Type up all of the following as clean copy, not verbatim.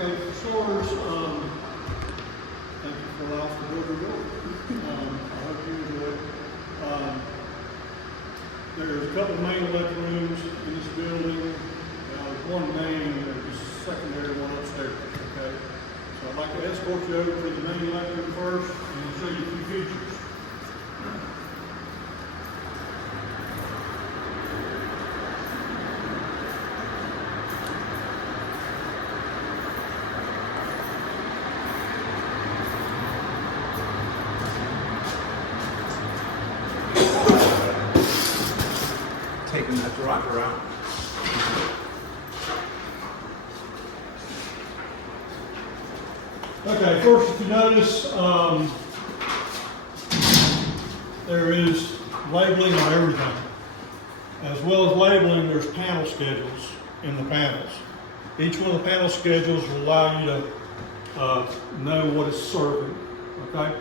Okay, for starters, thank you for allowing us to go to the door. I hope you enjoy it. There's a couple of main electric rooms in this building. There's one main, there's a secondary one upstairs, okay? So I'd like to escort you over to the main electric room first and show you a few features. Taking that drive around. Okay, first if you notice, there is labeling on everything. As well as labeling, there's panel schedules in the panels. Each one of the panel schedules will allow you to know what it's serving, okay?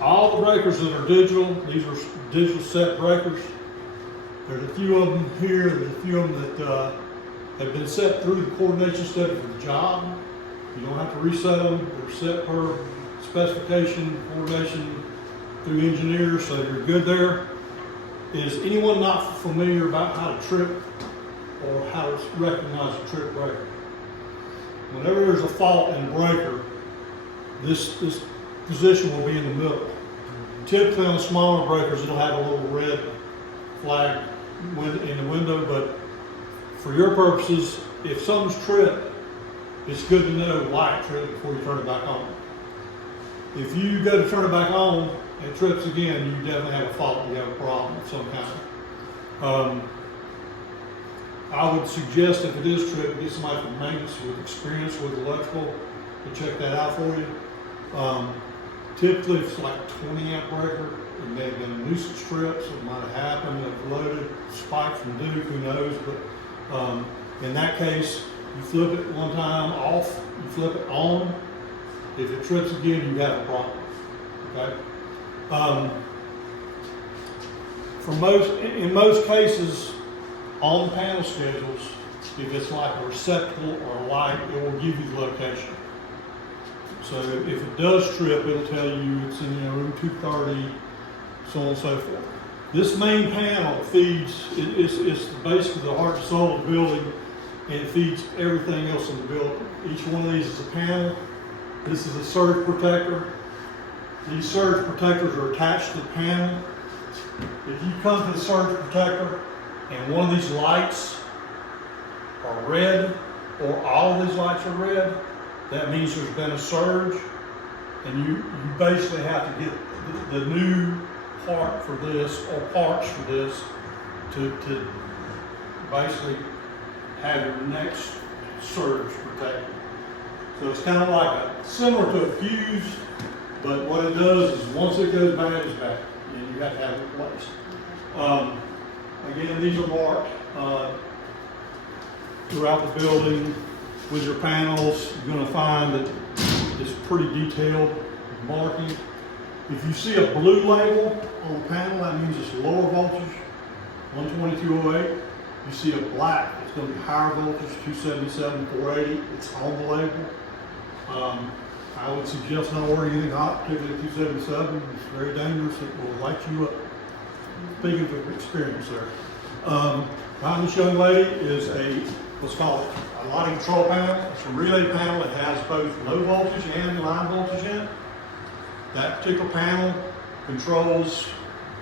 All the breakers that are digital, these are digital set breakers. There's a few of them here, there's a few of them that have been set through the coordination study for the job. You don't have to reset them, they're set per specification, coordination through engineers, so you're good there. Is anyone not familiar about how to trip or how to recognize a trip breaker? Whenever there's a fault in a breaker, this position will be in the middle. Typically on smaller breakers, it'll have a little red flag in the window, but for your purposes, if something's tripped, it's good to know why it tripped before you turn it back on. If you go to turn it back on and it trips again, you definitely have a fault, you have a problem of some kind. I would suggest if it is tripped, get somebody from maintenance with experience with electrical to check that out for you. Typically, if it's like a 20 amp breaker, it may have been a nuisance trip, so it might have happened, it loaded, spiked from Duke, who knows, but in that case, you flip it one time off, you flip it on. If it trips again, you got a problem, okay? In most cases, on the panel schedules, if it's like a receptacle or a light, it will give you the location. So if it does trip, it'll tell you it's in room 230, so on and so forth. This main panel feeds, it's basically the heart and soul of the building, and it feeds everything else in the building. Each one of these is a panel. This is a surge protector. These surge protectors are attached to the panel. If you come to the surge protector and one of these lights are red, or all of these lights are red, that means there's been a surge, and you basically have to get the new part for this, or parts for this, to basically have your next surge protected. So it's kind of like similar to a fuse, but what it does is once it goes bad, it's bad, and you have to have it replaced. Again, these are marked throughout the building with your panels. You're going to find that it's pretty detailed marking. If you see a blue label on the panel, that means it's lower voltage, 12208. You see a black, it's going to be higher voltage, 277, 480. It's on the label. I would suggest not ordering anything hot, particularly 277. It's very dangerous. It will light you up. Speaking of experience there. Behind this young lady is let's call it a lighting control panel. It's a relay panel that has both low voltage and line voltage in it. That particular panel controls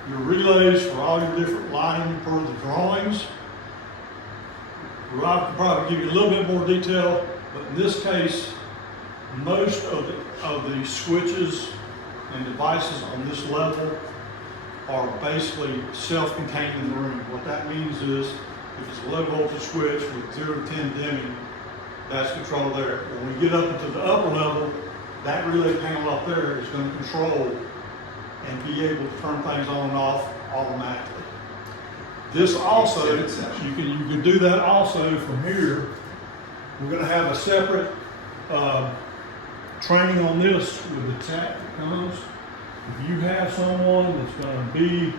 your relays for all your different lighting per the drawings. Rob could probably give you a little bit more detail, but in this case, most of the switches and devices on this level are basically self-contained in the room. What that means is, if it's a low voltage switch with 0 to 10 dimming, that's controlled there. When we get up into the upper level, that relay panel up there is going to control and be able to turn things on and off automatically. This also, you can do that also from here. We're going to have a separate training on this with the tech that comes. If you have someone that's going to be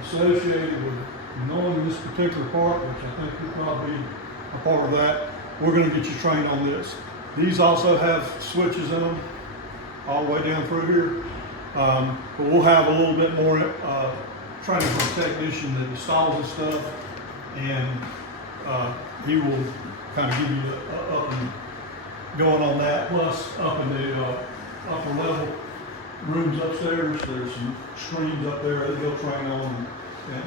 associated with knowing this particular part, which I think you'll probably be a part of that, we're going to get you trained on this. These also have switches in them all the way down through here. But we'll have a little bit more training from a technician that installs this stuff, and he will kind of give you up and going on that. Plus, up in the upper level rooms upstairs, there's some screens up there that he'll train on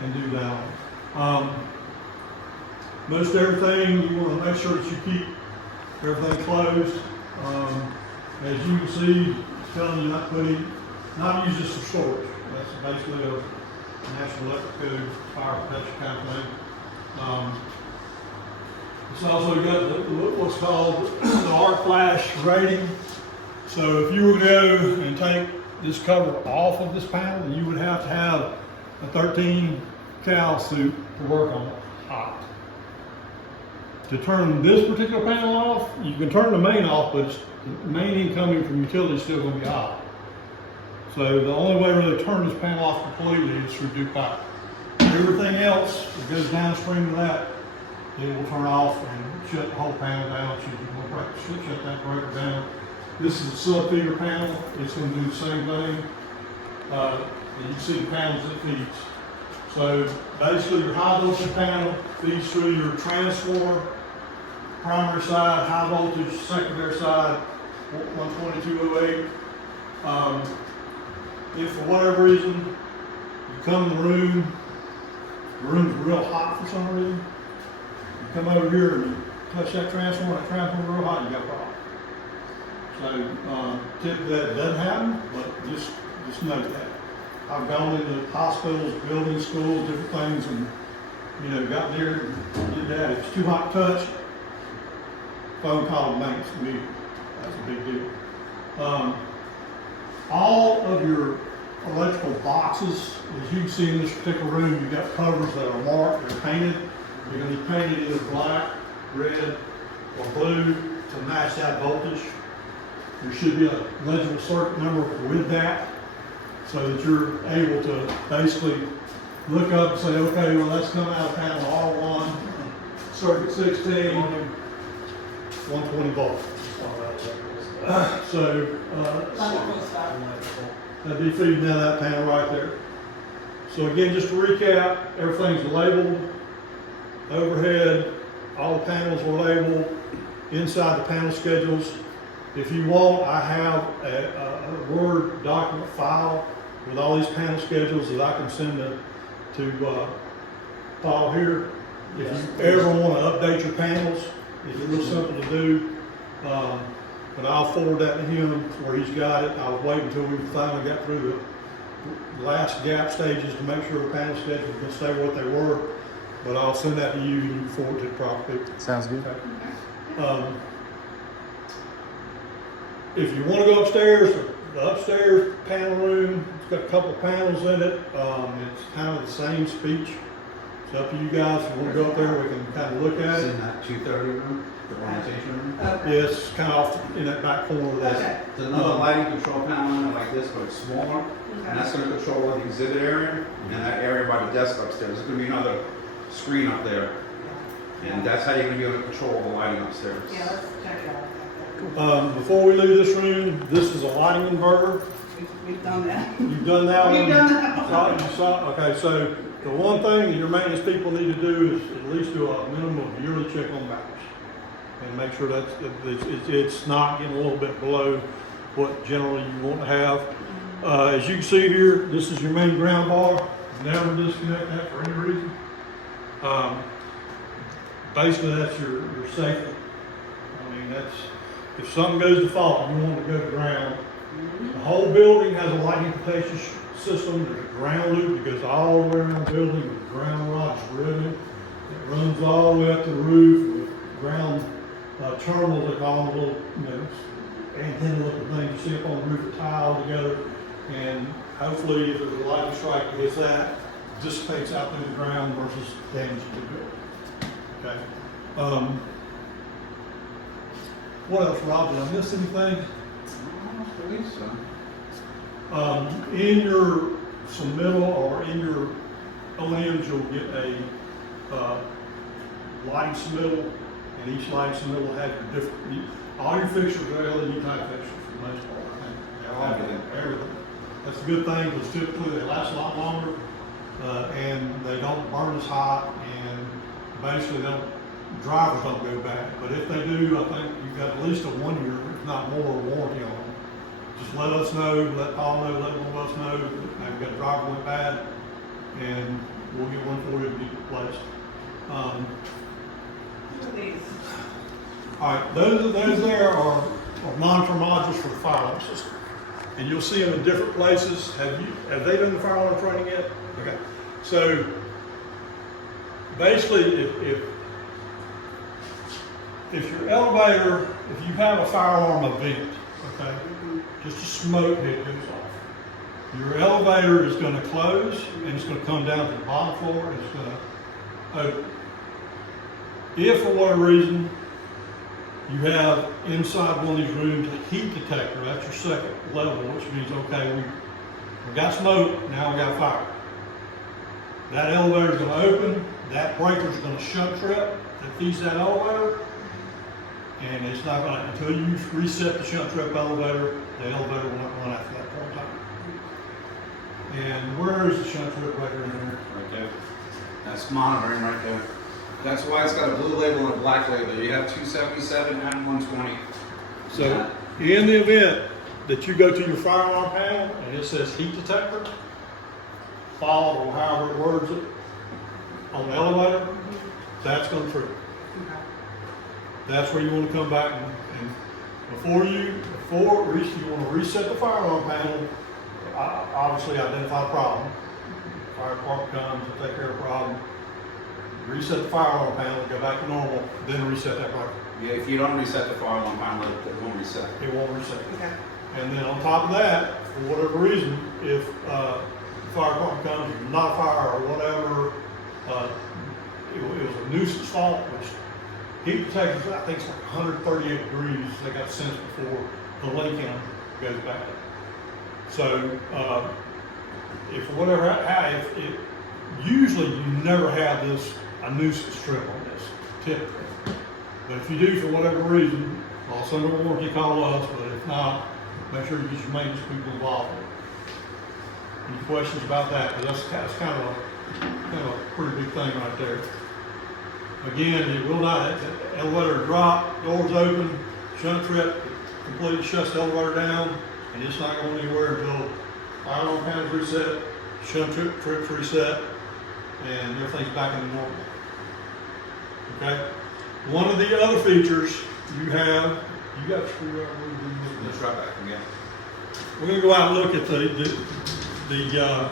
and do that on. Most everything, you want to make sure that you keep everything closed. As you can see, it's telling you not use this for storage. That's basically a National Electric Code fire protection kind of thing. It's also got what's called the arc flash rating. So if you were to go and take this cover off of this panel, you would have to have a 13 cal suit to work on it hot. To turn this particular panel off, you can turn the main off, but the main incoming from utility is still going to be hot. So the only way really to turn this panel off completely is through Duke Power. Everything else that goes downstream of that, it will turn off and shut the whole panel down. So you can shut that breaker down. This is a sub-feeder panel. It's going to do the same thing. And you can see the panels it feeds. So basically your high voltage panel feeds through your transformer, primary side, high voltage, secondary side, 12208. If for whatever reason you come in the room's real hot for some reason, you come over here and you touch that transformer real hot, you got a problem. So typically that doesn't happen, but just note that. I've gone into hospitals, buildings, schools, different things, and got there and did that. If it's too hot to touch, phone call to maintenance immediately. That's a big deal. All of your electrical boxes, as you can see in this particular room, you've got covers that are marked, they're painted. They're going to be painted either black, red, or blue to match that voltage. There should be a legible circuit number with that, so that you're able to basically look up and say, okay, well that's coming out of panel R1, circuit 16, 120 volt. That'd be feeding down that panel right there. So again, just to recap, everything's labeled, overhead, all the panels are labeled, inside the panel schedules. If you want, I have a Word document file with all these panel schedules that I can send to Paul here. If you ever want to update your panels, it's real simple to do. But I'll forward that to him where he's got it. I was waiting until we finally got through the last gap stages to make sure the panel schedules can stay what they were. But I'll send that to you and you can forward it to the proper people. Sounds good. Okay. If you want to go upstairs, the upstairs panel room, it's got a couple of panels in it. It's kind of the same speech. It's up to you guys. If you want to go up there, we can kind of look at It's it. in that 230 room, the orientation room. Yeah, it's kind of off in that back corner of that. There's another lighting control panel in there like this, but it's smaller, and that's going to control the exhibit area and that area by the desk upstairs. There's going to be another screen up there, and that's how you're going to be able to control the lighting upstairs. Yeah, let's check it out. Before we leave this room, this is a lighting inverter. We've done that. You've done that one? We've done that one. You saw? Okay, so the one thing that your maintenance people need to do is at least do a minimum of yearly check on batteries. And make sure that it's not getting a little bit below what generally you want to have. As you can see here, this is your main ground bar. Never disconnect that for any reason. Basically, that's your safety. I mean, if something goes to fault, you want to go to ground. The whole building has a lighting protection system. There's a ground loop that goes all the way around the building with ground rods driven. It runs all the way up to the roof with ground terminals, they call them, little, antenna looking things you see up on the roof that tie all together. And hopefully, if there's a lightning strike against that, it dissipates out through the ground versus damage to the building. Okay. What else, Rob? Did I miss anything? I don't believe so. In your submittal or in your O&Ms, you'll get a lighting submittal and each light in the middle will have your different, all your fixtures are LED type fixtures for the most part. I think. They're all everything. That's a good thing, because typically they last a lot longer, and they don't burn as hot, and basically drivers don't go bad. But if they do, I think you've got at least a 1 year, if not more, warranty on them. Just let us know, let Paul know, let one of us know that we've got a driver went bad, and we'll get one for you to get replaced. These. All right, those there are monitor modules for the fire alarm system. And you'll see them in different places. Have they done the fire alarm training yet? Okay. So basically, if your elevator, if you have a fire alarm event, okay, just a smoke hit goes off, your elevator is going to close and it's going to come down to the bottom floor and it's going to open. If for whatever reason you have inside one of these rooms a heat detector, that's your second level, which means, okay, we got smoke, now we got fire. That elevator is going to open, that breaker is going to shunt trip that feeds that elevator, and it's not going to, until you reset the shunt trip elevator, the elevator will not run after that point in time. And where is the shunt trip breaker in there? Right there. That's monitoring right there. That's why it's got a blue label and a black label. You have 277 and 120. So, in the event that you go to your fire alarm panel and it says heat detector, followed or however it words it, on the elevator, that's going to trip. That's where you want to come back and before you want to reset the fire alarm panel, obviously identify the problem. Fire department comes and take care of the problem. Reset the fire alarm panel, go back to normal, then reset that breaker. Yeah, if you don't reset the fire alarm panel, it won't reset. It won't reset. Okay. And then on top of that, for whatever reason, if the fire department comes, there's not a fire or whatever, it was a nuisance fault, which heat detectors, I think it's like 138 degrees, they got sensed before the link in goes bad. So, if for whatever, usually you never have a nuisance trip on this, typically. But if you do for whatever reason, also under warranty, call us, but if not, make sure you get your maintenance people involved. Any questions about that? Because that's kind of a pretty big thing right there. Again, it will not, elevator drop, doors open, shunt trip, completely shuts the elevator down, and it's not going anywhere until fire alarm panels reset, shunt trip's reset, and everything's back in the normal. Okay? One of the other features you got a screwdriver. Let's try back again. We're gonna go out and look at the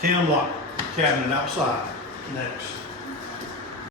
cam lock cabinet outside next.